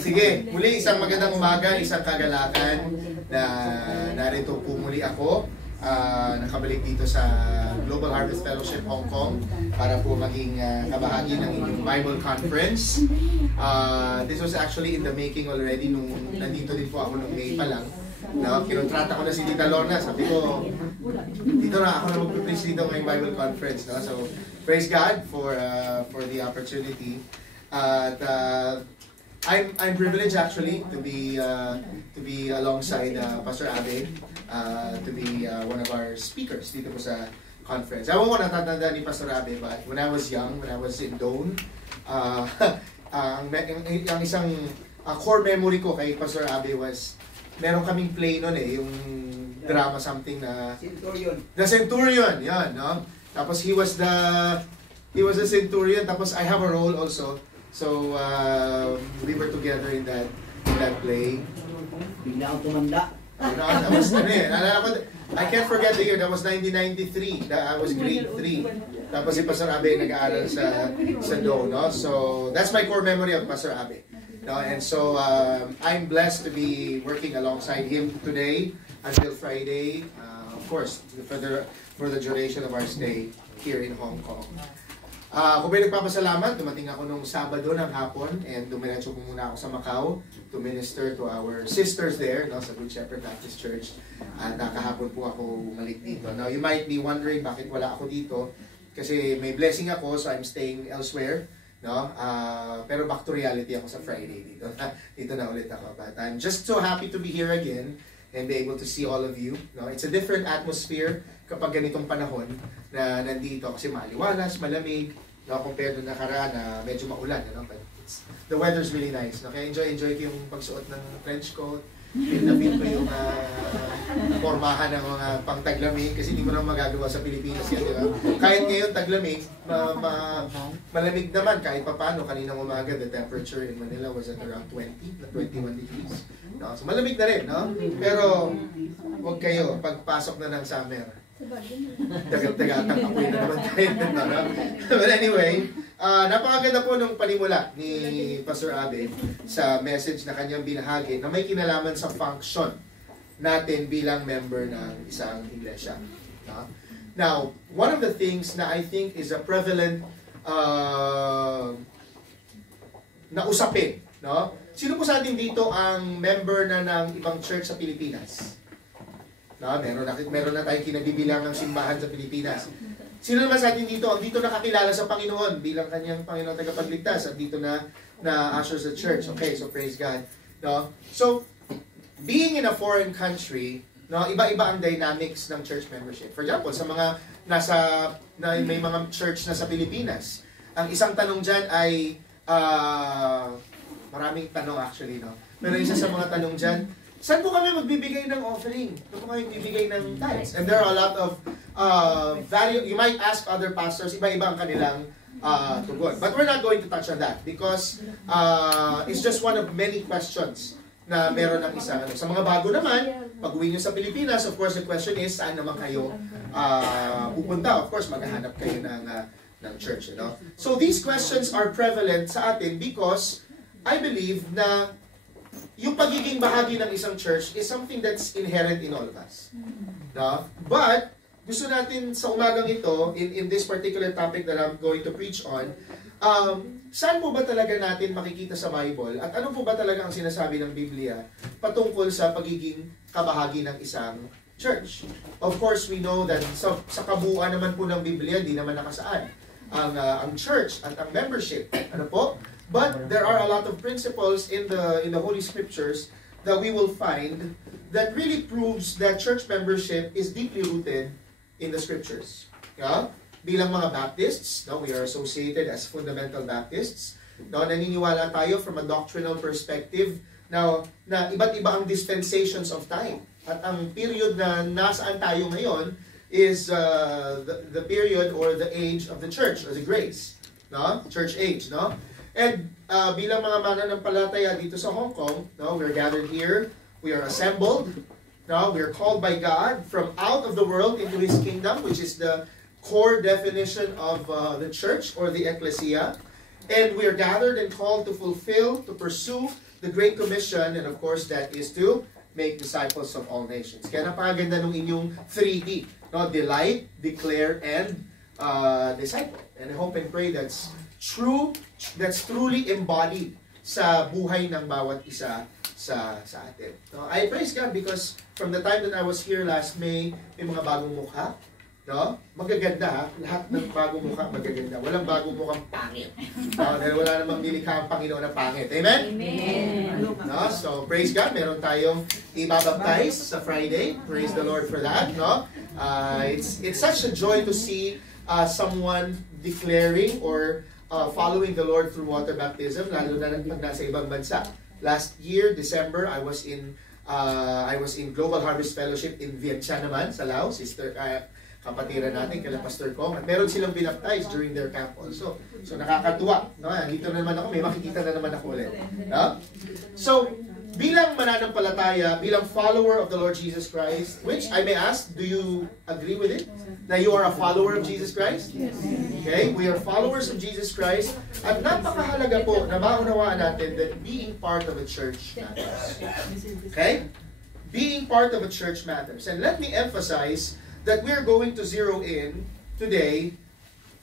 Sige, muli isang magandang umaga, isang kagalakan na narito po muli ako. Nakabalik dito sa Global Harvest Fellowship Hong Kong para po maging kabahagi ng inyong Bible Conference. This was actually in the making already nung nandito din po ako nung May pa lang. Kinontrata ko na si Tita Lorna. Sabi ko, dito na ako na mag-preach dito ngayong Bible Conference. No? So, praise God for the opportunity. At I'm privileged actually to be alongside Pastor Abe, to be one of our speakers dito po sa conference. Ewan ko natatanda ni Pastor Abe, but when I was young, when I was in Doon, ang isang core memory ko kay Pastor Abe was meron kaming play noon yung drama something na Centurion. The Centurion, yan, no? Tapos he was the Centurion, tapos I have a role also. So we were together in that play. Bigla akong tumanda. That was I can't forget the year. That was 1993. I was grade 3. Tapos si Pastor Abe nag-aaral sa Do, no? So that's my core memory of Pastor Abe. No, and so I'm blessed to be working alongside him today until Friday. Of course, for the duration of our stay here in Hong Kong. Kung may nagpapasalamat, dumating ako nung Sabado ng hapon and dumiretso ko muna ako sa Macau to minister to our sisters there, no, sa Good Shepherd Baptist Church. At kahapon po ako umalik dito. Now, you might be wondering bakit wala ako dito kasi may blessing ako, so I'm staying elsewhere. No? Pero back to reality ako sa Friday dito. Dito na ulit ako. But I'm just so happy to be here again and be able to see all of you. No? It's a different atmosphere kapag ganitong panahon na nandito kasi maliwalas, malamig, no, compared to nakaraan na medyo maulan, you know? But the weather's really nice. No? Kaya enjoy ko yung pagsuot ng trench coat, pinapin ko yung formahan ng mga pang-taglamig kasi hindi mo naman magagawa sa Pilipinas yan, di ba? Kahit ngayon taglamig, malamig naman kahit papano. Kaninang umaga, the temperature in Manila was at around 21 degrees. No? So malamig na rin, no? Pero huwag kayo, pagpasok na ng summer, tagal-tagatang apoy na naman tayo. But anyway, napakaganda po nung panimula ni Pastor Abe sa message na kanyang binahagi na may kinalaman sa function natin bilang member ng isang iglesia. Now, one of the things na I think is a prevalent na usapin, no? Sino po sa atin dito ang member na ng ibang church sa Pilipinas? No, meron na tayong kinabibilangang simbahan sa Pilipinas. Sino naman sa atin dito ang dito nakakilala sa Panginoon bilang kanyang Panginoon tagapagligtas at dito na usher sa church? Okay, so praise God. No? So, being in a foreign country, no, iba-iba ang dynamics ng church membership. For example, sa mga may mga church na sa Pilipinas, ang isang tanong diyan ay maraming tanong actually, no. Pero isa sa mga tanong diyan, saan po kami magbibigay ng offering? Saan po kami magbibigay ng tithes? And there are a lot of value. You might ask other pastors, iba-iba ang kanilang tugon. But we're not going to touch on that because it's just one of many questions na meron ng isa. Sa mga bago naman, pag-uwi nyo sa Pilipinas, of course, the question is, saan naman kayo pupunta? Of course, maghahanap kayo ng church. You know? So these questions are prevalent sa atin because I believe na yung pagiging bahagi ng isang church is something that's inherent in all of us. No? But, gusto natin sa umagang ito, in this particular topic that I'm going to preach on, saan po ba talaga natin makikita sa Bible at ano po ba talaga ang sinasabi ng Biblia patungkol sa pagiging kabahagi ng isang church? Of course, we know that sa kabuuan naman po ng Biblia, di naman nakasaan ang church at ang membership. Ano po? But there are a lot of principles in the Holy Scriptures that we will find that really proves that church membership is deeply rooted in the Scriptures. Yeah? Bilang mga Baptists, no, we are associated as fundamental Baptists. No, naniniwala tayo from a doctrinal perspective na iba't iba ang dispensations of time. At ang period na nasaan tayo ngayon is the period or the age of the church, or the grace. No? Church age, no? And bilang mga mananampalataya dito sa Hong Kong, no, we're gathered here, we are assembled, no, we are called by God from out of the world into His kingdom, which is the core definition of the church or the ecclesia. And we are gathered and called to fulfill, to pursue the Great Commission, and of course, that is to make disciples of all nations. Kaya napakaganda nung inyong 3D, no? Delight, declare, and disciple. And I hope and pray that's true, that's truly embodied sa buhay ng bawat isa sa atin. No? I praise God because from the time that I was here last May, may mga bagong mukha. No? Magaganda ha? Lahat ng bagong mukha magaganda. Walang bagong mukhang pangit. No? Dahil wala namang nilikha ang Panginoon na pangit. Amen? Amen. No? So, praise God. Meron tayong ibabaptize sa Friday. Praise the Lord for that. No? It's such a joy to see someone declaring or following the Lord through water baptism, lalo na pag nasa ibang bansa. Last year, December, I was in Global Harvest Fellowship in Vientiane naman, sa Laos. Kapatiran natin, kala Pastor Kong. At meron silang binaptize during their camp also. So nakakatuwa. No? Dito na naman ako, may makikita na naman ako ulit. No? So, bilang mananampalataya, bilang follower of the Lord Jesus Christ, which I may ask, do you agree with it? Na you are a follower of Jesus Christ? Yes. Okay, we are followers of Jesus Christ. At napakahalaga po na maunawaan natin that being part of a church matters. Okay? Being part of a church matters. And let me emphasize that we're going to zero in today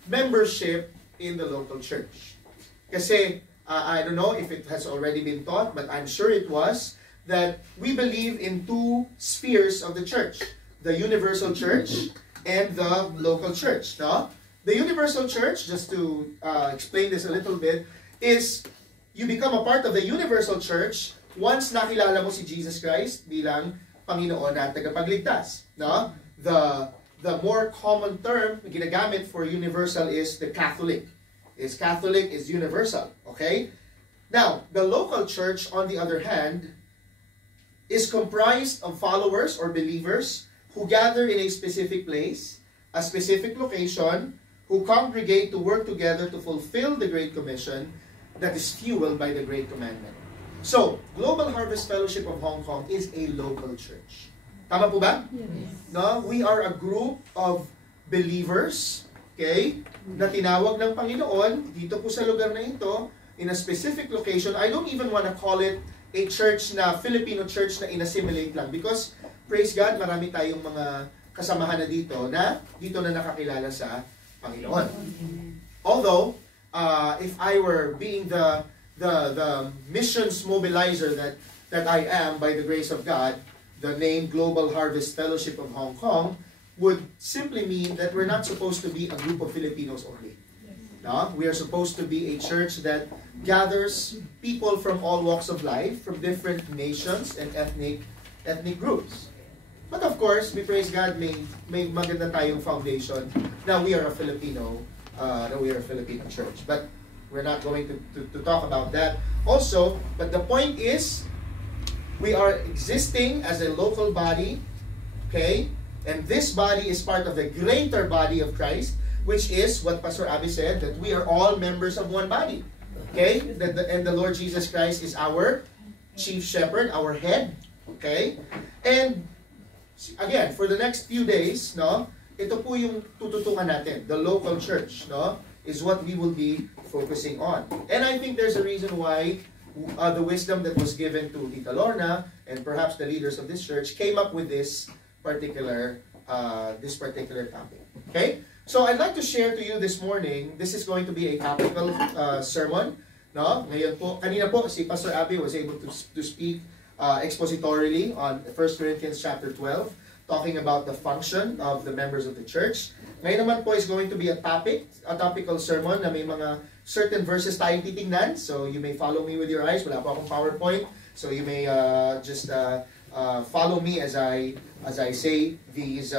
membership in the local church. Kasi, I don't know if it has already been taught, but I'm sure it was, that we believe in two spheres of the church. The universal church and the local church. No? The universal church, just to explain this a little bit, is you become a part of the universal church once nakilala mo si Jesus Christ bilang Panginoon at tagapagligtas. No? The more common term ginagamit for universal is the Catholic. Catholic is universal. Okay? Now, the local church, on the other hand, is comprised of followers or believers who gather in a specific place, a specific location, who congregate to work together to fulfill the Great Commission that is fueled by the Great Commandment. So, Global Harvest Fellowship of Hong Kong is a local church. Tama po ba? Yes. No? We are a group of believers, okay, na tinawag ng Panginoon dito po sa lugar na ito, in a specific location. I don't even want to call it a church na, Filipino church na in-assimilate lang. Because, praise God, marami tayong mga kasamahan na dito na nakakilala sa Panginoon. Although, if I were being the missions mobilizer that I am by the grace of God, the name Global Harvest Fellowship of Hong Kong would simply mean that we're not supposed to be a group of Filipinos only. No? We are supposed to be a church that gathers people from all walks of life, from different nations and ethnic groups. But of course, we praise God, may maganda tayong foundation na we are a Filipino church. But we're not going to talk about that also. But the point is, we are existing as a local body, okay? And this body is part of the greater body of Christ, which is what Pastor Abby said, that we are all members of one body. Okay? And the Lord Jesus Christ is our chief shepherd, our head. Okay? And again, for the next few days, no, ito po yung tututukan natin. The local church, no, is what we will be focusing on. And I think there's a reason why the wisdom that was given to Tita Lorna and perhaps the leaders of this church came up with this particular topic. Okay? So I'd like to share to you this morning, this is going to be a topical sermon. No? Ngayon po, kanina po, si Pastor Abby was able to speak expositorily on 1 Corinthians chapter 12, talking about the function of the members of the church. Ngayon naman po is going to be a topical sermon na may mga certain verses tayong titingnan. So you may follow me with your eyes. Wala po akong PowerPoint. So you may just follow me as I say these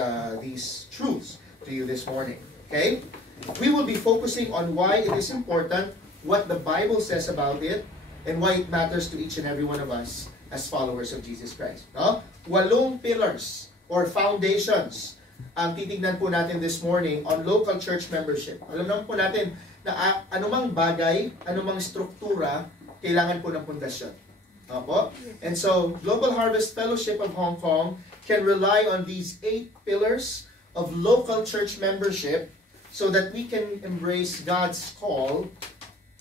truths to you this morning. Okay? We will be focusing on why it is important, what the Bible says about it, and why it matters to each and every one of us as followers of Jesus Christ. No? 8 pillars or foundations ang titignan po natin this morning on local church membership. Alam naman po natin na anumang bagay, anumang struktura, kailangan po ng pundasyon. Opo? And so, Global Harvest Fellowship of Hong Kong can rely on these 8 pillars of local church membership so that we can embrace God's call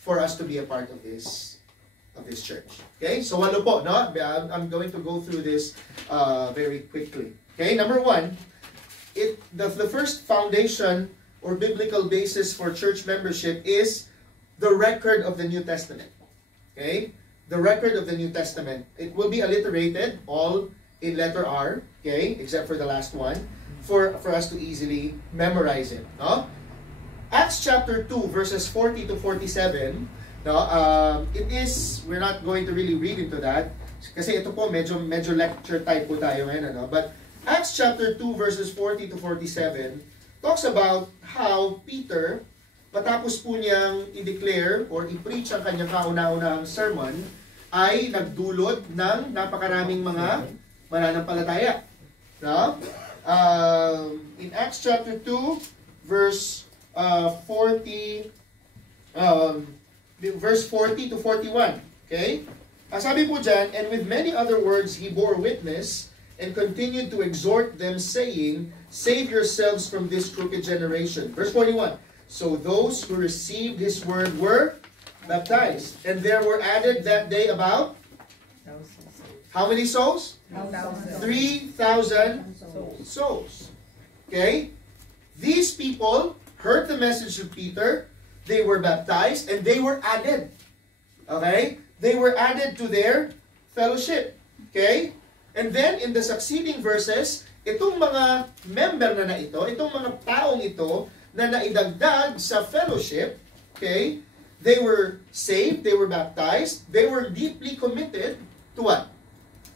for us to be a part of this church. Okay? So walo po, no? I'm going to go through this very quickly. Okay? Number one, the first foundation or biblical basis for church membership is the record of the New Testament. Okay? The record of the New Testament. It will be alliterated, all in letter R, okay, except for the last one, for us to easily memorize it. No? Acts chapter 2, verses 40 to 47, no, we're not going to really read into that, kasi ito po, medyo lecture type po tayo ngayon, ano? But Acts chapter 2, verses 40 to 47, talks about how Peter, matapos po niyang i-declare or i-preach ang kanyang kauna-unahang sermon, ay nagdulot ng napakaraming mga mananampalataya. No? In Acts chapter 2, verse 40 to 41. Okay? Sabi po dyan, and with many other words he bore witness and continued to exhort them, saying, save yourselves from this crooked generation. Verse 41. So those who received his word were baptized. And there were added that day about? How many souls? 3,000 souls. Okay? These people heard the message of Peter, they were baptized, and they were added. Okay? They were added to their fellowship. Okay? And then, in the succeeding verses, itong mga member na ito, itong mga taong ito, na naidagdag sa fellowship, okay, they were saved, they were baptized, they were deeply committed to what?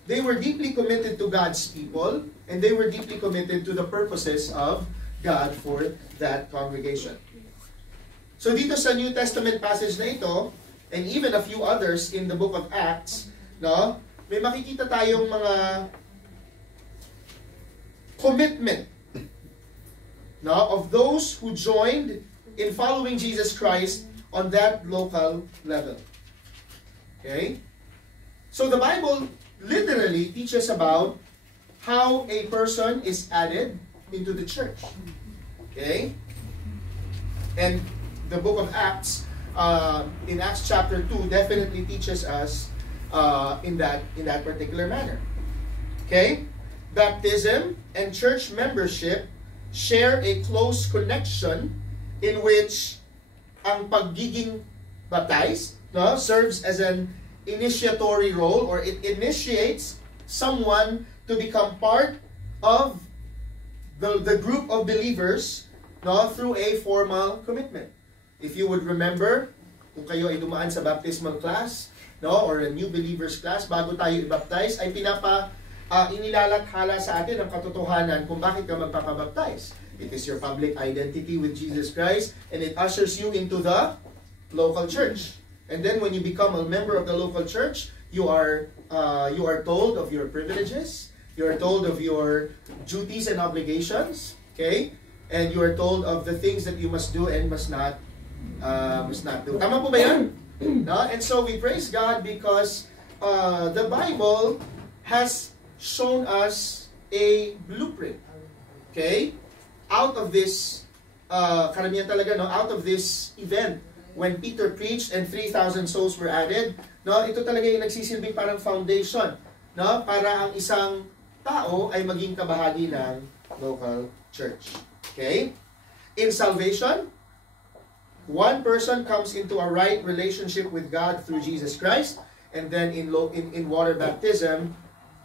They were deeply committed to God's people, and they were deeply committed to the purposes of God for that congregation. So dito sa New Testament passage na ito, and even a few others in the book of Acts, no, may makikita tayong mga commitment, no, of those who joined in following Jesus Christ on that local level. Okay? So the Bible literally teaches about how a person is added into the church. Okay? And the book of Acts, in Acts chapter 2, definitely teaches us in that particular manner. Okay? Baptism and church membership share a close connection in which ang pagiging baptized, no, serves as an initiatory role, or it initiates someone to become part of the group of believers, no, through a formal commitment. If you would remember, kung kayo ay dumaan sa baptismal class, no, or a new believers class, bago tayo i-baptize, ay inilalathala sa atin ang katotohanan kung bakit ka magpapabaptize. It is your public identity with Jesus Christ, and it ushers you into the local church. And then when you become a member of the local church, you are told of your privileges, you are told of your duties and obligations, okay? And you are told of the things that you must do and must not do. Tama po ba yan? No? And so we praise God because the Bible has shown us a blueprint. Okay? Out of this, karamihan talaga, no? Out of this event, when Peter preached and 3,000 souls were added, no? Ito talaga yung nagsisilbing parang foundation, no? Para ang isang tao ay maging kabahagi ng local church. Okay? In salvation, one person comes into a right relationship with God through Jesus Christ, and then in water baptism,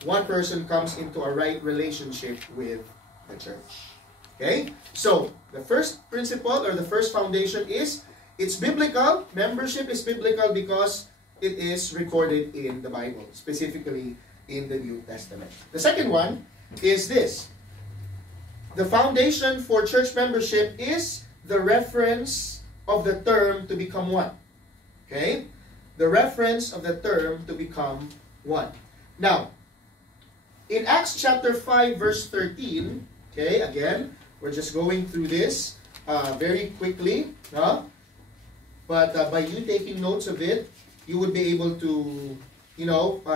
one person comes into a right relationship with the church. Okay? So, the first principle or the first foundation is, it's biblical. Membership is biblical because it is recorded in the Bible, specifically in the New Testament. The second one is this. The foundation for church membership is the reference of the term to become one. Okay? The reference of the term to become one. Now, in Acts chapter 5, verse 13, okay, again, we're just going through this very quickly, no? But by you taking notes of it, you would be able to,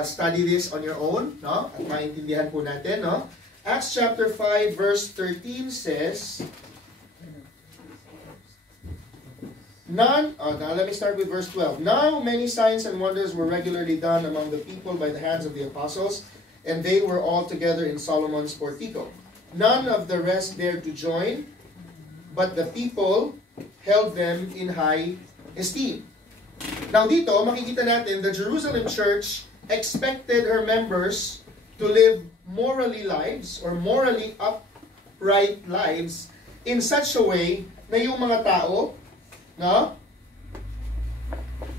study this on your own, no? At maintindihan po natin, no? Acts chapter 5, verse 13 says, Now let me start with verse 12. Now many signs and wonders were regularly done among the people by the hands of the apostles, and they were all together in Solomon's portico. None of the rest dared to join, but the people held them in high esteem. Now dito, makikita natin, the Jerusalem church expected her members to live morally lives or morally upright lives in such a way na yung mga tao, no,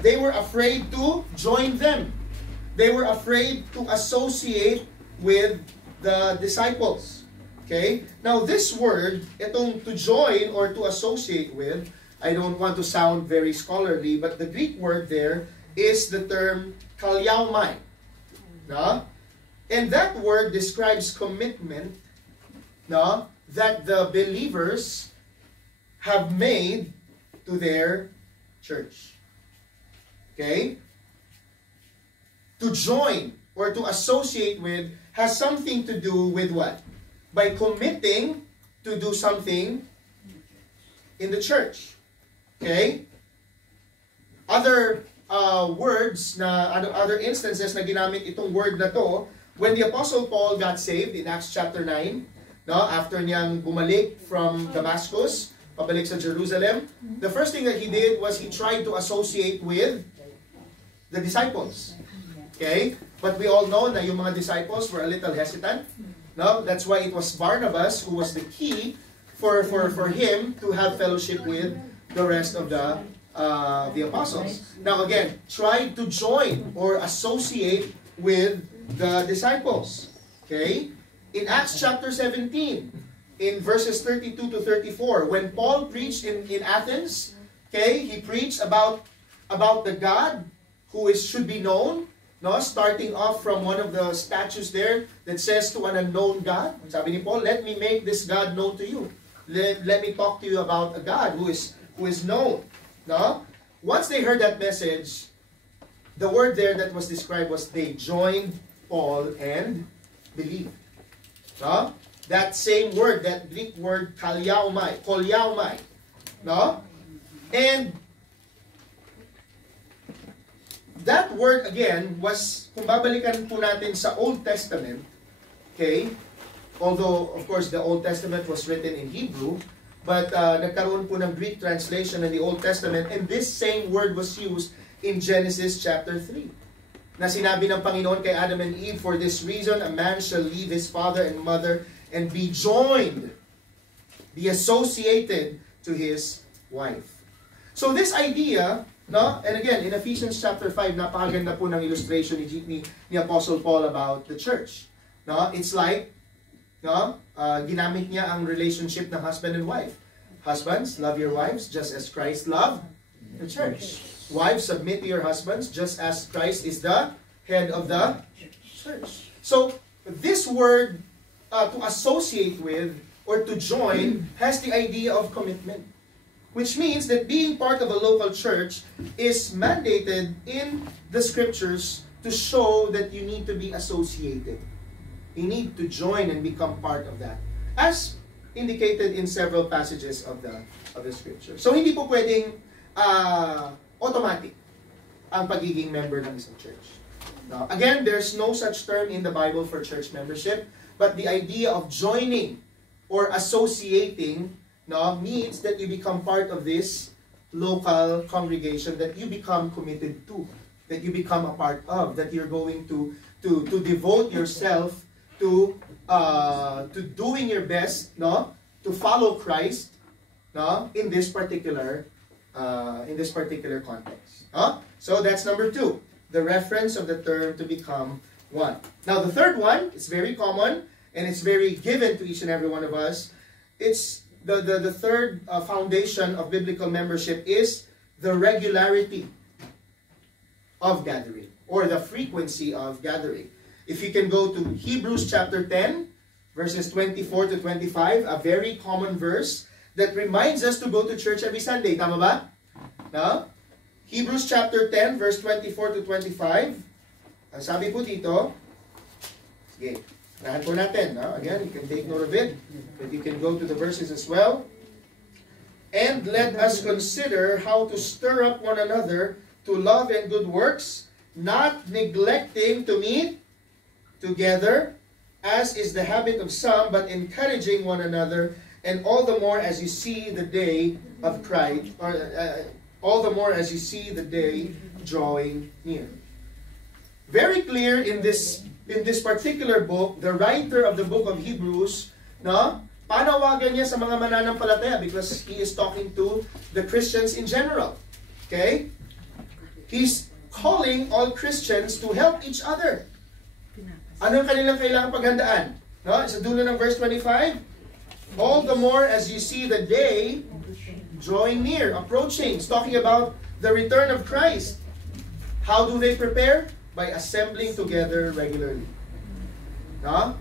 they were afraid to join them. They were afraid to associate with the disciples. Okay? Now this word, itong to join or to associate with, I don't want to sound very scholarly, but the Greek word there is the term kalyaumai. No? And that word describes commitment, no, that the believers have made to their church. Okay? To join or to associate with has something to do with what? By committing to do something in the church. Okay? Other words other instances na ginamit itong word na to, when the Apostle Paul got saved in Acts chapter 9, no, after niyang bumalik from Damascus, pabalik sa Jerusalem, the first thing that he did was he tried to associate with the disciples. Okay? But we all know na yung mga disciples were a little hesitant. No? That's why it was Barnabas who was the key for him to have fellowship with the rest of the apostles. Now again, try to join or associate with the disciples. Okay? In Acts chapter 17, in verses 32 to 34, when Paul preached in Athens, okay, he preached about the God who should be known, no, starting off from one of the statues there that says to an unknown God. Sabi ni Paul, let me make this God known to you. Let me talk to you about a God who is known. No? Once they heard that message, the word there that was described was they joined Paul and believed. No? That same word, that Greek word kolyaumai. No? And that word again was, kung babalikan po natin sa Old Testament, okay, although of course the Old Testament was written in Hebrew, but nagkaroon po ng Greek translation in the Old Testament, and this same word was used in Genesis chapter 3. Na sinabi ng Panginoon kay Adam and Eve, for this reason a man shall leave his father and mother and be joined, be associated to his wife. So this idea, no, and again, in Ephesians chapter 5, napakaganda po ng illustration ni Apostle Paul about the church. No? It's like, no, ginamit niya ang relationship ng husband and wife. Husbands, love your wives just as Christ loved the church. Wives, submit to your husbands just as Christ is the head of the church. So, this word, to associate with or to join, has the idea of commitment. Which means that being part of a local church is mandated in the scriptures to show that you need to be associated. You need to join and become part of that, as indicated in several passages of the scripture. So hindi po pwedeng automatic ang pagiging member ng isang church. Now, again, there's no such term in the Bible for church membership, but the idea of joining or associating, no, means that you become part of this local congregation that you become committed to, that you become a part of, that you're going to devote yourself to doing your best, no, to follow Christ, no, in this particular context. So that's number 2, the reference of the term to become one. Now the third one, it's very common and it's very given to each and every one of us. It's the third foundation of biblical membership is the regularity of gathering or the frequency of gathering. If you can go to Hebrews chapter 10, verses 24 to 25, a very common verse that reminds us to go to church every Sunday. Tama ba? No? Hebrews chapter 10, verse 24 to 25. Ang sabi po dito, sige, nahan po natin. No? Again, you can take note of it, but you can go to the verses as well. And let us consider how to stir up one another to love and good works, not neglecting to meet together, as is the habit of some, but encouraging one another, and all the more as you see the day of Christ, or all the more as you see the day drawing near. Very clear in this particular book, the writer of the book of Hebrews, no, panawagan niya sa mga mananampalataya because he is talking to the Christians in general. Okay? He's calling all Christians to help each other. Ano ang kanilang kailangan paghandaan? No? Sa dulo ng verse 25, all the more as you see the day drawing near, approaching. It's talking about the return of Christ. How do they prepare? By assembling together regularly. No?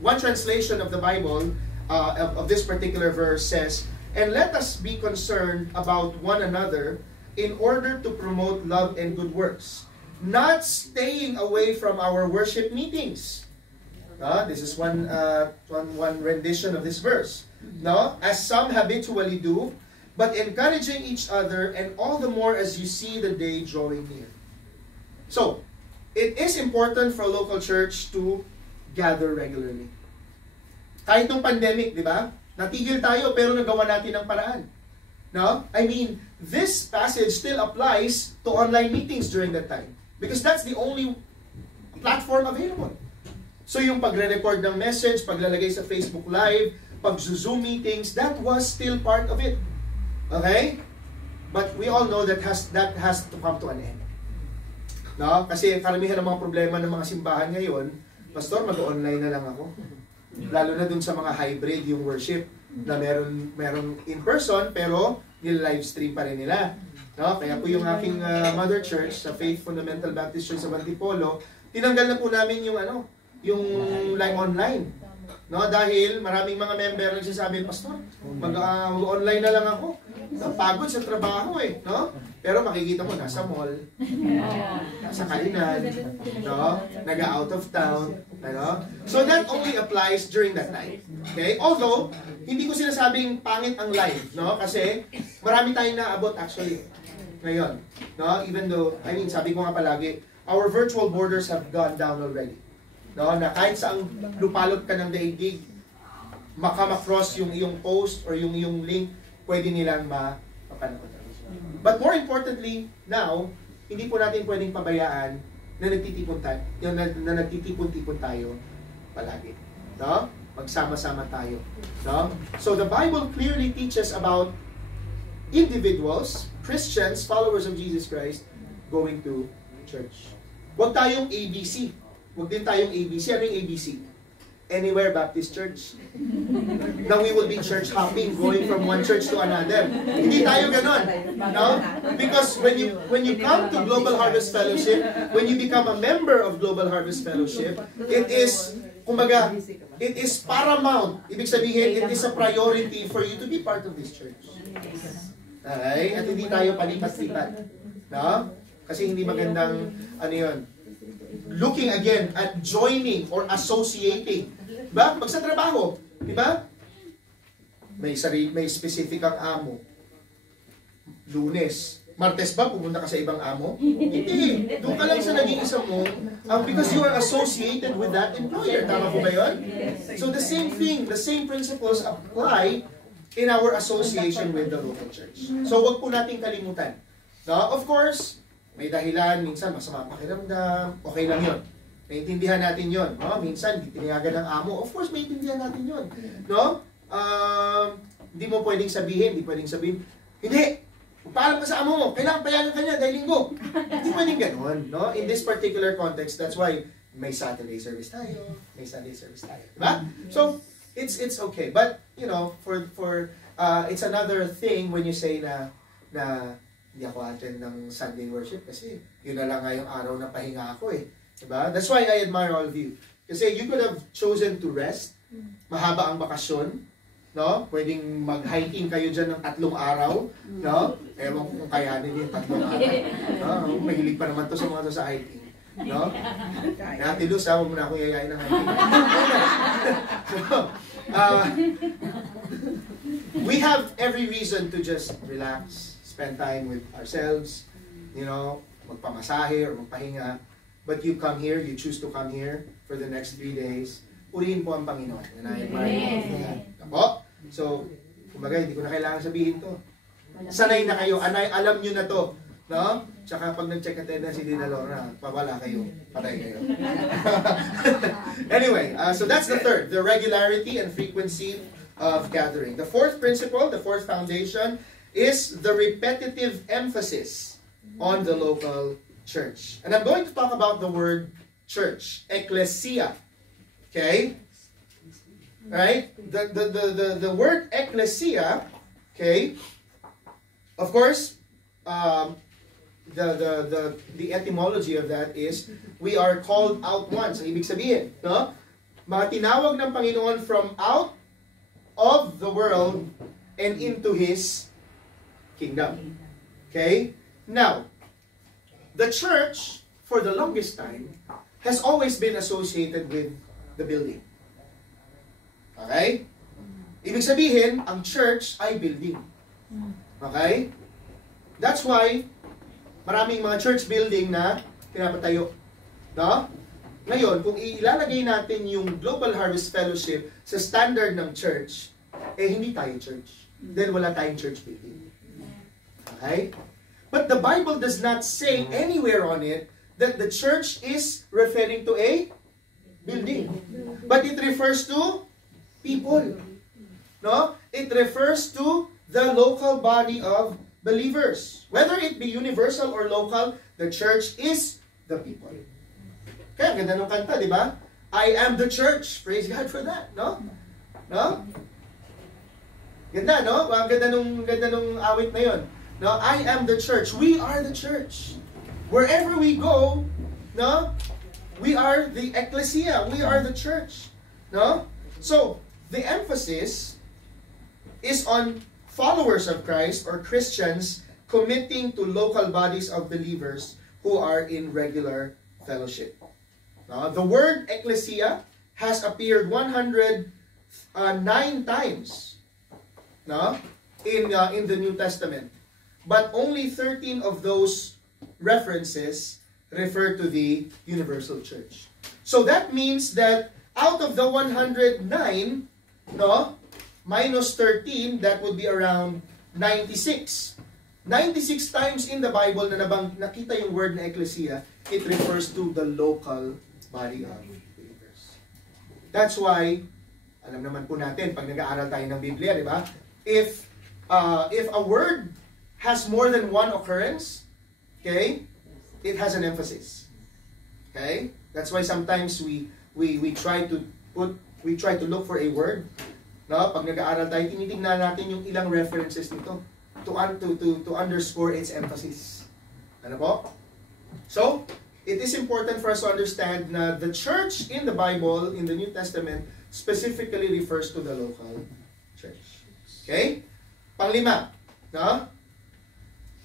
One translation of the Bible, of this particular verse says, and let us be concerned about one another in order to promote love and good works, not staying away from our worship meetings. This is one rendition of this verse. No, as some habitually do, but encouraging each other, and all the more as you see the day drawing near. So, it is important for a local church to gather regularly. Kahit nung pandemic, di ba? Natigil tayo pero nagawa natin ng paraan. No? I mean, this passage still applies to online meetings during that time. Because that's the only platform available. So yung pagre-record ng message, paglalagay sa Facebook Live, pag-Zoom meetings, that was still part of it. Okay? But we all know that has to come to an end. No? Kasi karamihan ng mga problema ng mga simbahan ngayon, Pastor, mag-online na lang ako. Lalo na dun sa mga hybrid yung worship na meron in person pero nil-live stream pa rin nila. No? Kaya po yung aking mother church sa Faith Fundamental Baptist Church sa Antipolo, tinanggal na po namin yung yung live online. No, dahil maraming mga member nagsasabi, Pastor, mag-online na lang ako. Pagod sa trabaho no? Pero makikita mo nasa mall, nasa kainan, no? Naga-out of town, ano? So that only applies during that time. Okay? Although hindi ko sinasabing pangit ang live, no? Kasi marami tayong naabot actually ngayon, no? Even though, I mean, sabi ko nga palagi, our virtual borders have gone down already. No, na kahit saang lupalot ka ng daigdig, makama-cross yung iyong post or yung link, pwede nilang mapapanood. But more importantly, now, hindi po natin pwedeng pabayaan na nagtitipon tayo, na nagtitipon-tipon tayo palagi. No? Magsama-sama tayo. No? So the Bible clearly teaches about individuals, Christians, followers of Jesus Christ, going to church. Huwag tayong ABC. Huwag din tayong ABC. Ano yung ABC? Anywhere Baptist Church. Now we will be church hopping, going from one church to another. Hindi tayo ganon. No? Because when you come to Global Harvest Fellowship, when you become a member of Global Harvest Fellowship, it is, kumbaga, it is paramount. Ibig sabihin, it is a priority for you to be part of this church. Okay? At hindi tayo palipat-lipat. No? Kasi hindi magandang, looking again at joining or associating. Diba? Pag sa trabaho, diba? May specific ang amo. Lunes. Martes ba pumunta ka sa ibang amo? Hindi. Doon ka lang sa nag-iisa mo because you are associated with that employer. Tama po ba yun? So the same thing, the same principles apply in our association with the local church. So wag po nating kalimutan. No? Of course, may dahilan, minsan masama pakiramdam, okay lang yun. Naintindihan natin yun. No? Minsan, hindi tinayagan ng amo. Of course, maintindihan natin yun. No? Hindi mo pwedeng sabihin, hindi, paalam ka sa amo mo, kailangan payagan ka niya dahil linggo. Hindi pwedeng ganun. No? In this particular context, that's why may Saturday service tayo, may Sunday service tayo. Diba? So, it's okay. But, it's another thing when you say na hindi ako attend ng Sunday worship kasi yun na lang nga yung araw na pahinga ako Diba? That's why I admire all of you. Kasi you could have chosen to rest. Mahaba ang bakasyon. No? Pwedeng mag-hiking kayo dyan ng 3 araw. No? Ewan ko kung kayanin yung 3 araw. No? Mahilig pa naman to sa mga sa hiking. No? Ate Luz, huwag mo na akong yayain ng hiking. So, we have every reason to just relax, spend time with ourselves, magpamasahe or magpahinga. But you come here, you choose to come here for the next 3 days. Purihin po ang Panginoon. And I admire you for that. Apo? So, kumbaga, hindi ko na kailangan sabihin to. Sanay na kayo, alam nyo na to. No? Tsaka pag nag-check attendance si Dina Lorna, pawala kayo, patay kayo. Anyway, so that's the third, the regularity and frequency of gathering. The fourth principle, the fourth foundation, is the repetitive emphasis on the local church. And I'm going to talk about the word church, ecclesia. Okay? Right? The word ecclesia, okay, of course, the etymology of that is we are called out once. Ang ibig sabihin, no? Mga tinawag ng Panginoon from out of the world and into His kingdom. Okay? Now, the church, for the longest time, has always been associated with the building. Okay? Ibig sabihin, ang church ay building. Okay? That's why maraming mga church building na pinapatayo. No? Ngayon, kung ilalagay natin yung Global Harvest Fellowship sa standard ng church, hindi tayo church. Then wala tayong church building. Okay? But the Bible does not say anywhere on it that the church is referring to a building. But it refers to people. No? It refers to the local body of believers. Whether it be universal or local, the church is the people. Kaya ganda nung kanta, di ba? I am the church. Praise God for that, no? No? Ganda, no? Ang ganda nung awit na yun. No? I am the church. We are the church. Wherever we go, no? We are the ecclesia. We are the church. No? So, the emphasis is on followers of Christ or Christians committing to local bodies of believers who are in regular fellowship. The word ecclesia has appeared 109 times in the New Testament. But only 13 of those references refer to the universal church. So that means that out of the 109, minus 13, that would be around 96. 96 times in the Bible na nakita yung word na ecclesia, it refers to the local body of believers. That's why, alam naman po natin, pag nag-aaral tayo ng Biblia, di ba? If a word has more than one occurrence, okay, it has an emphasis. Okay? That's why sometimes we try to look for a word. No, pag nag-aaral tayo, tinitingnan natin yung ilang references nito to underscore its emphasis. Ano po? So, it is important for us to understand na the church in the Bible, in the New Testament, specifically refers to the local church. Okay? Panglima, no?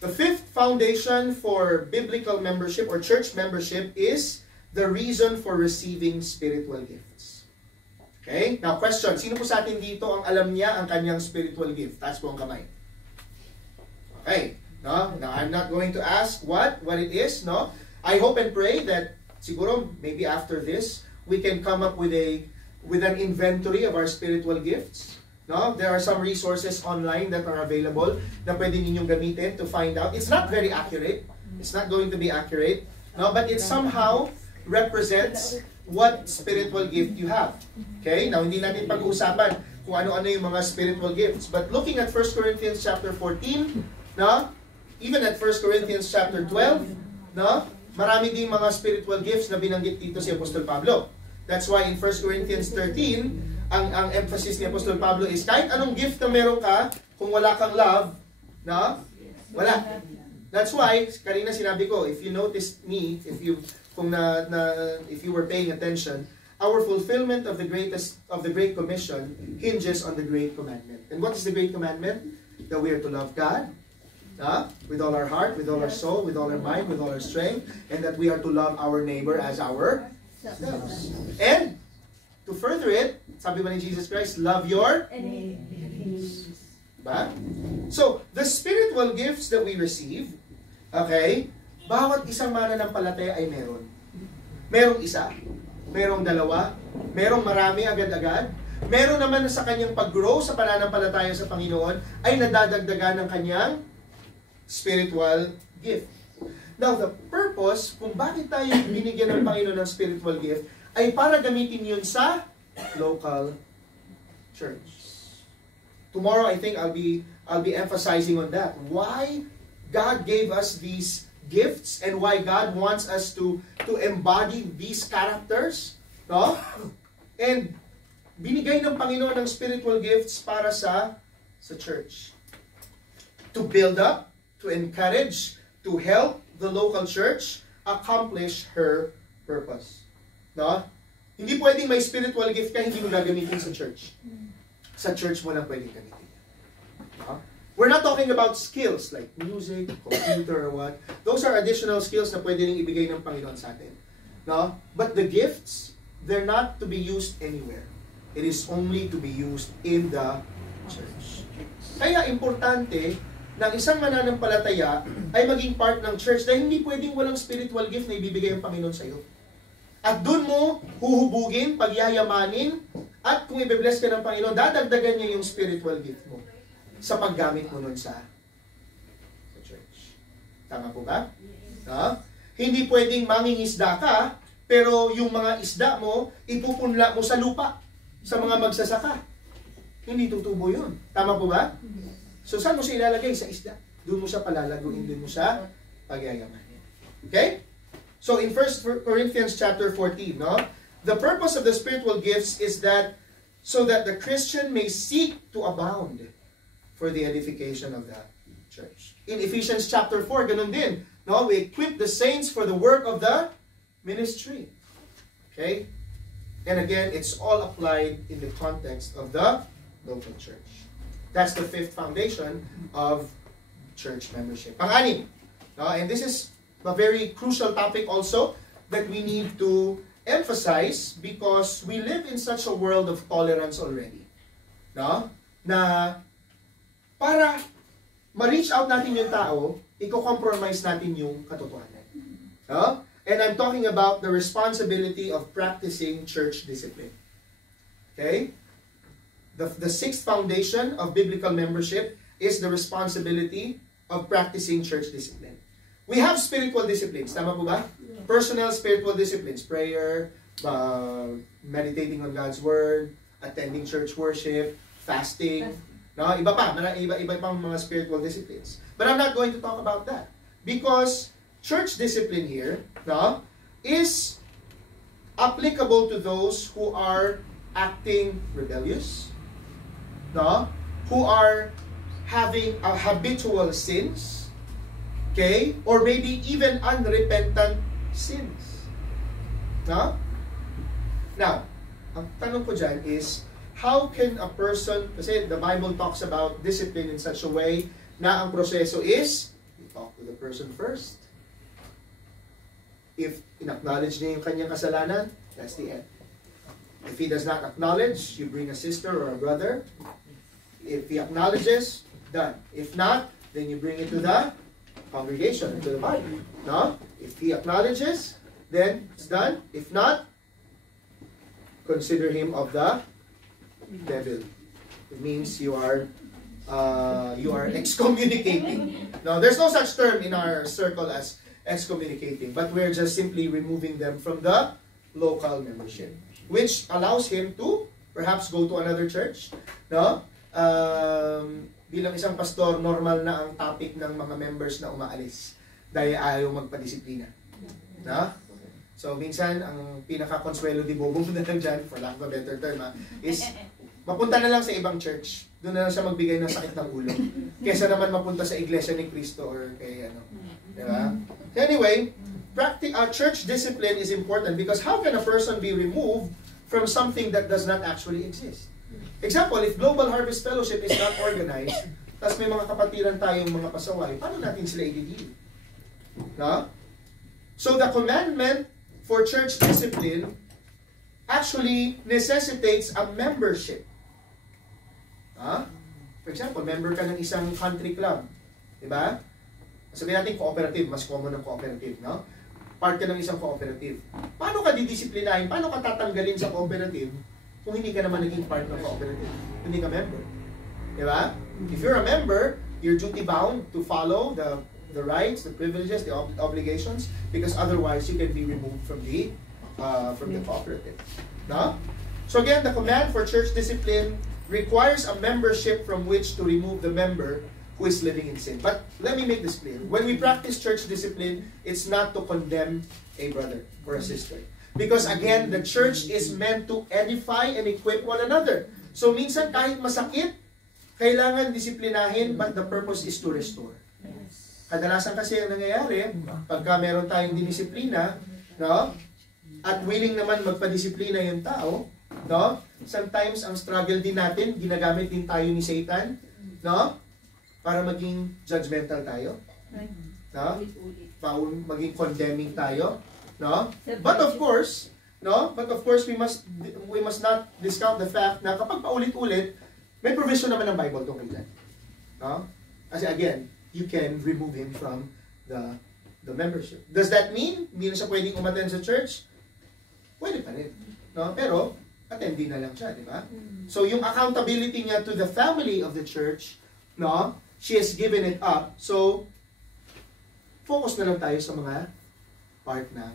The fifth foundation for biblical membership or church membership is the reason for receiving spiritual gifts. Okay? Now, question. Sino po sa atin dito ang alam niya ang kanyang spiritual gift? Taas po ang kamay. Okay. No? Now, I'm not going to ask what it is. No? I hope and pray that siguro, maybe after this, we can come up with an inventory of our spiritual gifts. No? There are some resources online that are available na pwede ninyong gamitin to find out. It's not very accurate. It's not going to be accurate. No? But it somehow represents what spiritual gift you have. Okay? Now, hindi natin pag-uusapan kung ano-ano yung mga spiritual gifts. But looking at 1 Corinthians chapter 14, no? Even at 1 Corinthians chapter 12, no? Marami ding mga spiritual gifts na binanggit dito si Apostol Pablo. That's why in 1 Corinthians 13, ang emphasis ni Apostol Pablo is kahit anong gift na meron ka, kung wala kang love, no? Wala. That's why, kanina sinabi ko, if you noticed me, if you were paying attention, our fulfillment of the Great Commission hinges on the Great Commandment. And what is the Great Commandment? That we are to love God, with all our heart, with all our soul, with all our mind, with all our strength, and that we are to love our neighbor as ourselves. And to further it, sabi ba ni Jesus Christ, love your enemies. Diba? So, the spiritual gifts that we receive, okay, bawat isang mananampalataya ay meron. Merong isa, merong dalawa, merong marami agad-agad, meron naman sa kanyang pag-grow sa pananampalataya sa Panginoon ay nadadagdagan ng kanyang spiritual gift. Now, the purpose kung bakit tayo binigyan ng Panginoon ng spiritual gift ay para gamitin yun sa local church. Tomorrow, I think I'll be emphasizing on that. Why God gave us these gifts and why God wants us to embody these characters, no? And binigay ng Panginoon ng spiritual gifts para sa church. To build up, to encourage, to help the local church accomplish her purpose. No? Hindi pwedeng may spiritual gift ka, hindi mo gagamitin sa church. Sa church mo lang pwedeng gamitin. No? We're not talking about skills like music, computer, or what. Those are additional skills na pwede rin ibigay ng Panginoon sa atin. No? But the gifts, they're not to be used anywhere. It is only to be used in the church. Kaya importante ng isang mananampalataya ay maging part ng church dahil hindi pwedeng walang spiritual gift na ibibigay ang Panginoon sa iyo. At doon mo huhubugin, pagyayamanin, at kung i-bless ka ng Panginoon, dadagdagan niya yung spiritual gift mo sa paggamit mo nun sa church. Tama po ba? No? Hindi pwedeng mangingisda ka, pero yung mga isda mo, ipupunla mo sa lupa, sa mga magsasaka. Hindi tutubo yun. Tama po ba? So, saan mo siya ilalagay? Sa isda. Doon mo siya palalaguin, doon mo siya pagyayamanin. Okay? So, in 1 Corinthians chapter 14, no? The purpose of the spiritual gifts is that so that the Christian may seek to abound for the edification of the church. In Ephesians chapter 4, ganun din. No? We equip the saints for the work of the ministry. Okay? And again, it's all applied in the context of the local church. That's the fifth foundation of church membership. Pang-anim. No? And this is a very crucial topic also that we need to emphasize because we live in such a world of tolerance already. No? Na para ma-reach out natin yung tao, i-compromise natin yung katotohanan. No? And I'm talking about the responsibility of practicing church discipline. Okay? The sixth foundation of biblical membership is the responsibility of practicing church discipline. We have spiritual disciplines. Tama po ba? Personal spiritual disciplines. Prayer, meditating on God's Word, attending church worship, fasting. No? Iba pa. Iba pang mga spiritual disciplines. But I'm not going to talk about that. Because church discipline here, no, is applicable to those who are acting rebellious, no, who are having habitual sins, okay, or maybe even unrepentant sins. No? Now, ang tanong ko dyan is, how can a person, kasi the Bible talks about discipline in such a way na ang proseso is, you talk to the person first. If in-acknowledge niya yung kanyang kasalanan, that's the end. If he does not acknowledge, you bring a sister or a brother. If he acknowledges, done. If not, then you bring it to the congregation, to the body. No? If he acknowledges, then it's done. If not, consider him of the devil. It means you are excommunicating. No, there's no such term in our circle as excommunicating, but we're just simply removing them from the local membership, which allows him to perhaps go to another church. No? Bilang isang pastor, normal na ang topic ng mga members na umaalis dahil ayaw magpadisiplina. No? So, minsan, ang pinaka-consuelo di bobo na lang dyan, for lack of a better term, is mapunta na lang sa ibang church. Doon na lang siya magbigay ng sakit ng ulo. Kesa naman mapunta sa Iglesia ni Cristo or kay ano. Diba? Anyway, church discipline is important because how can a person be removed from something that does not actually exist? Example, if Global Harvest Fellowship is not organized, tapos may mga kapatiran tayong mga pasaway, paano natin sila i-deal? No? So the commandment for church discipline actually necessitates a membership. For example, member ka ng isang country club. Diba? Sabihin natin cooperative, mas common ng cooperative, no? Part ka ng isang cooperative. Paano ka didisiplinahin? Paano ka tatanggalin sa cooperative kung hindi ka naman naging part ng cooperative? Hindi ka member. Diba? If you're a member, you're duty bound to follow the rights, the privileges, the obligations, because otherwise you can be removed from the cooperative. No? So again, the command for church discipline requires a membership from which to remove the member who is living in sin. But let me make this clear. When we practice church discipline, it's not to condemn a brother or a sister. Because again, the church is meant to edify and equip one another. So minsan kahit masakit, kailangan disiplinahin, but the purpose is to restore. Kadalasan kasi ang nangyayari, pagka meron tayong dinisiplina, no? At willing naman magpadisiplina yung tao, no? Sometimes ang struggle din natin, ginagamit din tayo ni Satan, no? Para maging judgmental tayo, no? Maging condemning tayo, no? But of course, we must not discount the fact na kapag paulit-ulit, may provision naman ng Bible tungkol dyan, no? Kasi again, you can remove him from the membership. Does that mean hindi na siya pwedeng umattend sa church? Pwede pa rin, no? Pero attendee na lang siya, di ba? So yung accountability niya to the family of the church, no? She has given it up. So focus na lang tayo sa mga part ng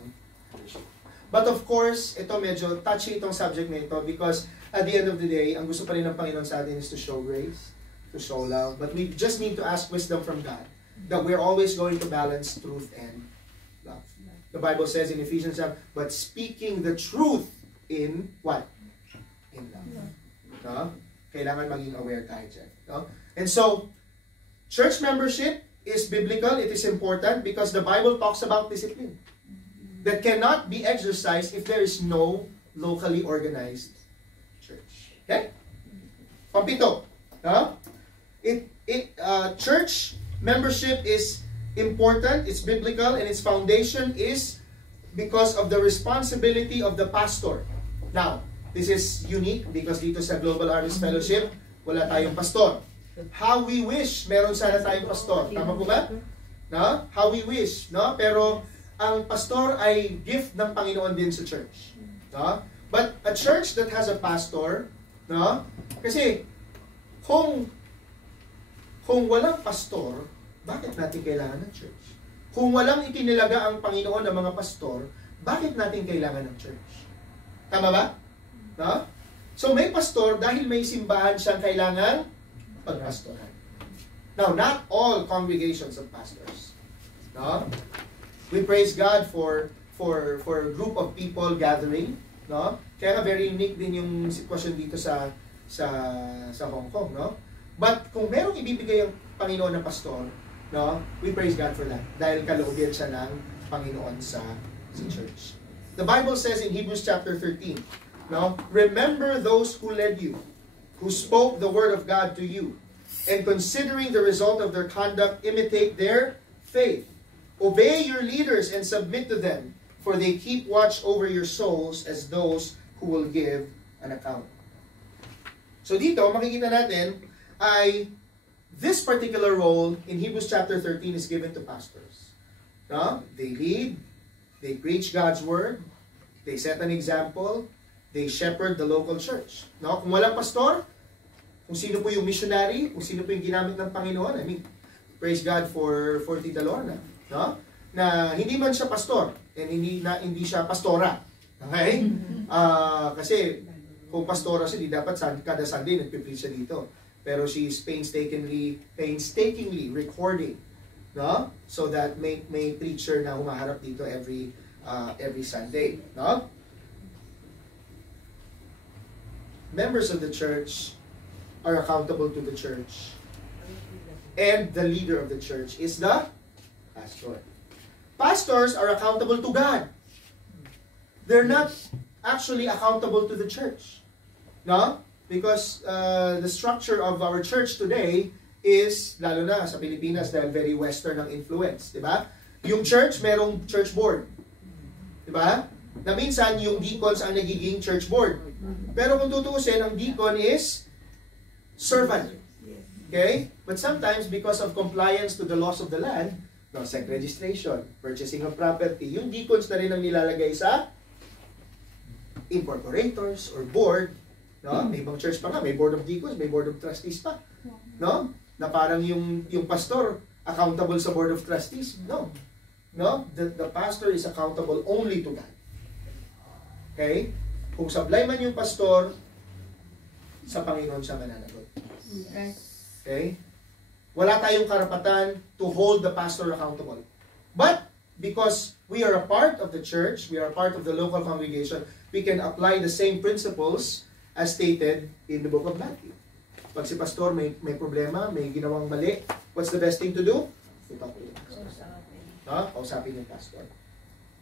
membership. But of course, ito medyo touchy itong subject na ito because at the end of the day, ang gusto pa rin ng Panginoon sa atin is to show grace, to show love. But we just need to ask wisdom from God that we're always going to balance truth and love. The Bible says in Ephesians 7, but speaking the truth in what? In love. No? Kailangan maging aware tayo dyan. No? And so, church membership is biblical. It is important because the Bible talks about discipline that cannot be exercised if there is no locally organized church. Okay? Pampito. No? Church membership is important, it's biblical, and its foundation is because of the responsibility of the pastor. Now, this is unique because dito sa Global Harvest Fellowship, wala tayong pastor. How we wish meron sana tayong pastor. Tama po ba? No? How we wish. No? Pero ang pastor ay gift ng Panginoon din sa church. No? But a church that has a pastor, no? Kasi kung walang pastor, bakit natin kailangan ng church? Kung walang itinilaga ang Panginoon ng mga pastor, bakit natin kailangan ng church? Tama ba? No? So may pastor dahil may simbahan siyang kailangan pagpastoran. Now, not all congregations of pastors. No? We praise God for a group of people gathering, no? Kaya very unique din yung sitwasyon dito sa Hong Kong, no? But kung merong ibibigay ang Panginoon ng pastor, no? We praise God for that dahil kalooban siya ng Panginoon sa church. The Bible says in Hebrews chapter 13, no? Remember those who led you, who spoke the word of God to you, and considering the result of their conduct, imitate their faith. Obey your leaders and submit to them, for they keep watch over your souls as those who will give an account. So dito, makikita natin ay this particular role in Hebrews chapter 13 is given to pastors. No? They lead, they preach God's word, they set an example, they shepherd the local church. No? Kung walang pastor, kung sino po yung missionary, kung sino po yung ginamit ng Panginoon, I mean, praise God for Tita Lorna. No? Na hindi man siya pastor and hindi siya pastora. Okay? Kasi kung pastora siya, di dapat kada Sunday nagpipreach siya dito. Pero she is painstakingly recording, no? So that may preacher na humaharap dito every Sunday, no? Members of the church are accountable to the church. And the leader of the church is the pastor. Pastors are accountable to God. They're not actually accountable to the church. No? Because the structure of our church today is, lalo na sa Pilipinas dahil very Western ang influence. Diba? Yung church, merong church board. Diba? Na minsan, yung deacons ang nagiging church board. Pero kung tutuusin, ang deacon is servant. Okay? But sometimes, because of compliance to the laws of the land, no, sec registration, purchasing of property, yung deacons na rin ang nilalagay sa incorporators or board. No? May ibang church pa nga, may board of deacons, may board of trustees pa. No? Na parang yung pastor accountable sa board of trustees. No. No? The pastor is accountable only to God. Okay? Kung sablay man yung pastor, sa Panginoon siya mananagot. Okay? Wala tayong karapatan to hold the pastor accountable. But, because we are a part of the church, we are a part of the local congregation, we can apply the same principles as stated in the book of Matthew. Pag si pastor may problema, may ginawang mali, what's the best thing to do? Talk to yung pastor. Kausapin yung pastor.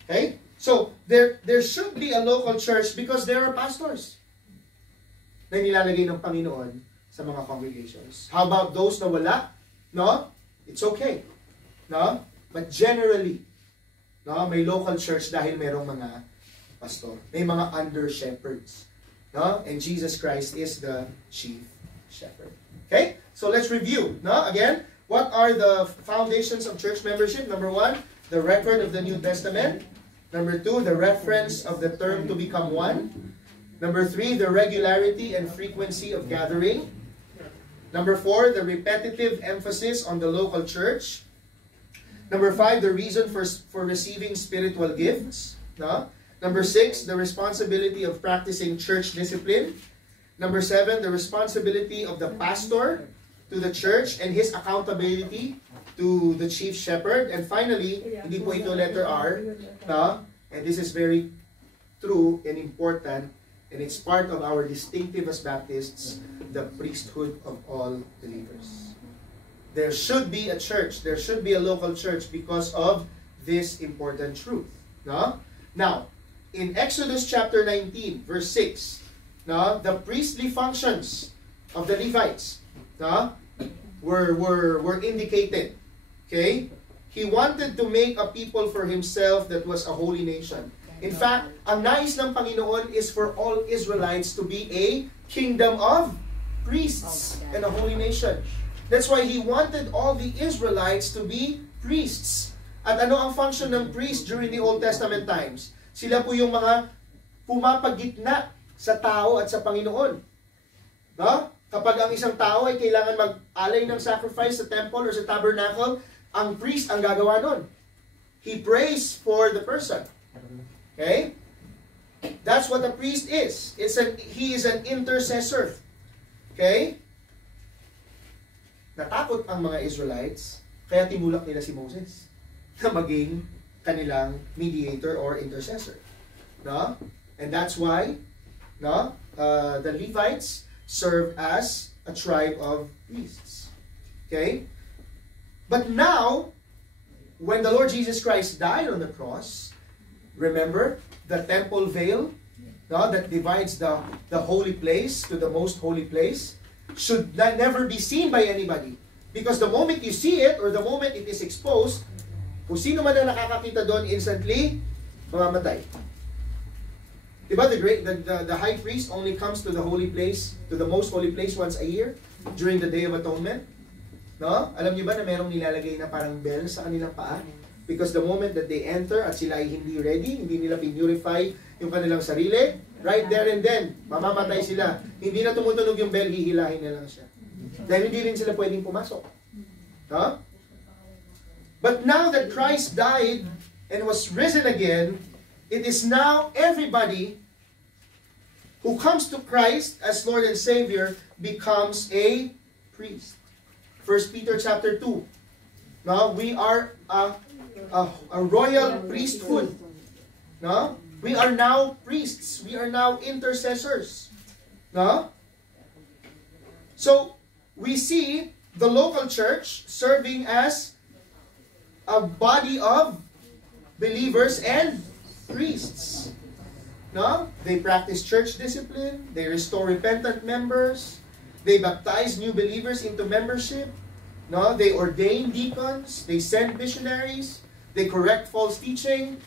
Okay? So, there should be a local church because there are pastors na nilalagay ng Panginoon sa mga congregations. How about those na wala? No? It's okay. No? But generally, no, may local church dahil merong mga pastor. May mga under-shepherds. No? And Jesus Christ is the chief shepherd. Okay? So let's review. No? Again, what are the foundations of church membership? Number 1, the record of the New Testament. Number 2, the reference of the term to become one. Number 3, the regularity and frequency of gathering. Number 4, the repetitive emphasis on the local church. Number 5, the reason for receiving spiritual gifts. No? Number 6, the responsibility of practicing church discipline. Number 7, the responsibility of the pastor to the church and his accountability to the chief shepherd. And finally, hindi po ito letter R, no? And this is very true and important, and it's part of our distinctive as Baptists, the priesthood of all believers. There should be a church, there should be a local church because of this important truth. No? Now, in Exodus chapter 19, verse 6, no, the priestly functions of the Levites, no, were indicated. Okay? He wanted to make a people for himself that was a holy nation. In fact, ang nais ng Panginoon is for all Israelites to be a kingdom of priests and a holy nation. That's why He wanted all the Israelites to be priests. At ano ang function ng priest during the Old Testament times? Sila po yung mga pumapagitna sa tao at sa Panginoon. No? Kapag ang isang tao ay kailangan mag-alay ng sacrifice sa temple or sa tabernacle, ang priest ang gagawa nun. He prays for the person. Okay? That's what a priest is. He is an intercessor. Okay? Natakot ang mga Israelites, kaya tinulak nila si Moses na maging kanilang mediator or intercessor. No? And that's why the Levites served as a tribe of priests. Okay? But now, when the Lord Jesus Christ died on the cross, remember the temple veil that divides the holy place to the most holy place should never be seen by anybody. Because the moment you see it or the moment it is exposed, kung sino man ang nakakakita doon instantly, mamamatay. Diba the high priest only comes to the holy place, to the most holy place once a year during the Day of Atonement? No? Alam niyo ba na merong nilalagay na parang bell sa kanilang paa? Because the moment that they enter at sila ay hindi ready, hindi nila pinurify yung kanilang sarili, right there and then, mamamatay sila. Hindi na tumutunog yung bell, hihilahin na lang siya. Dahil hindi rin sila pwedeng pumasok. No? But now that Christ died and was risen again, it is now everybody who comes to Christ as Lord and Savior becomes a priest. 1 Peter chapter 2. No? We are a royal priesthood. No? We are now priests. We are now intercessors. No? So, we see the local church serving as a body of believers and priests. No? They practice church discipline. They restore repentant members. They baptize new believers into membership. No? They ordain deacons. They send missionaries. They correct false teaching.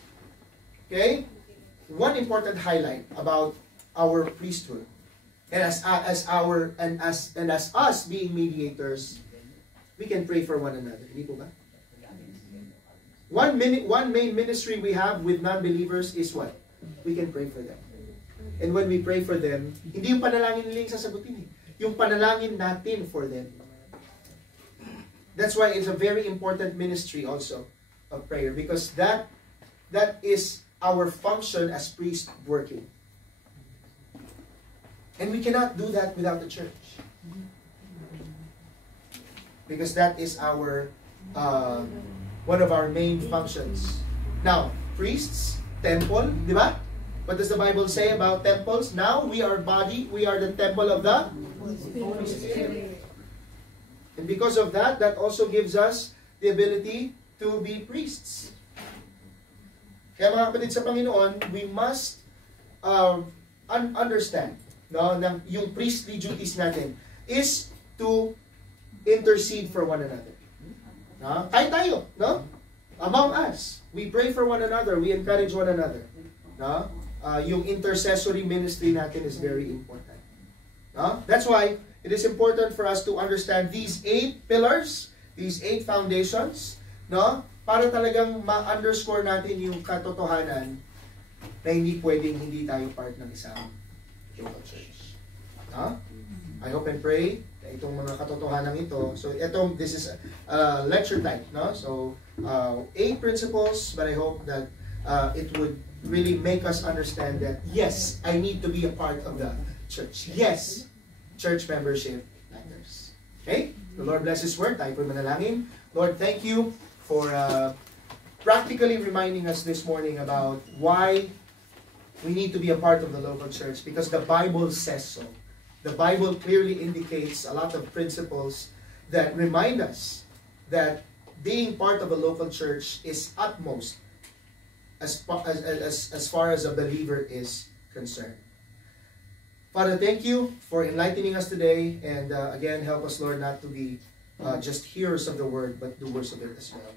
Okay? One important highlight about our priesthood. And as us being mediators, we can pray for one another. Hindi po ba? One main ministry we have with non-believers is what? We can pray for them. And when we pray for them, hindi yung panalangin nila yung sasagutin. Yung panalangin natin for them. That's why it's a very important ministry also of prayer, because that is our function as priests working. And we cannot do that without the church. Because that is our one of our main functions. Now, priests, temple, di ba? What does the Bible say about temples? Now, we are the temple of the Holy Spirit. And because of that, that also gives us the ability to be priests. Kaya mga kapatid sa Panginoon, we must understand, no, na yung priestly duties natin is to intercede for one another. No? Kahit tayo, no? Among us, we pray for one another, we encourage one another. No? Yung intercessory ministry natin is very important. No? That's why it is important for us to understand these 8 pillars, these 8 foundations, no? Para talagang ma-underscore natin yung katotohanan na hindi pwedeng hindi tayo part ng isang local church. No? I hope and pray na itong mga katotohanan ito. So this is lecture type, no? So 8 principles, but I hope that it would really make us understand that yes, I need to be a part of the church. Yes, church membership matters. Okay? The Lord bless His word. Tayo po manalangin. Lord, thank you for practically reminding us this morning about why we need to be a part of the local church, because the Bible says so. The Bible clearly indicates a lot of principles that remind us that being part of a local church is utmost as far as a believer is concerned. Father, thank you for enlightening us today, and again, help us, Lord, not to be just hearers of the word, but doers of it as well.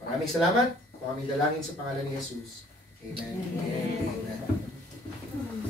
Maraming salamat. Maraming dalangin sa pangalan ni Jesus. Amen. Amen. Amen.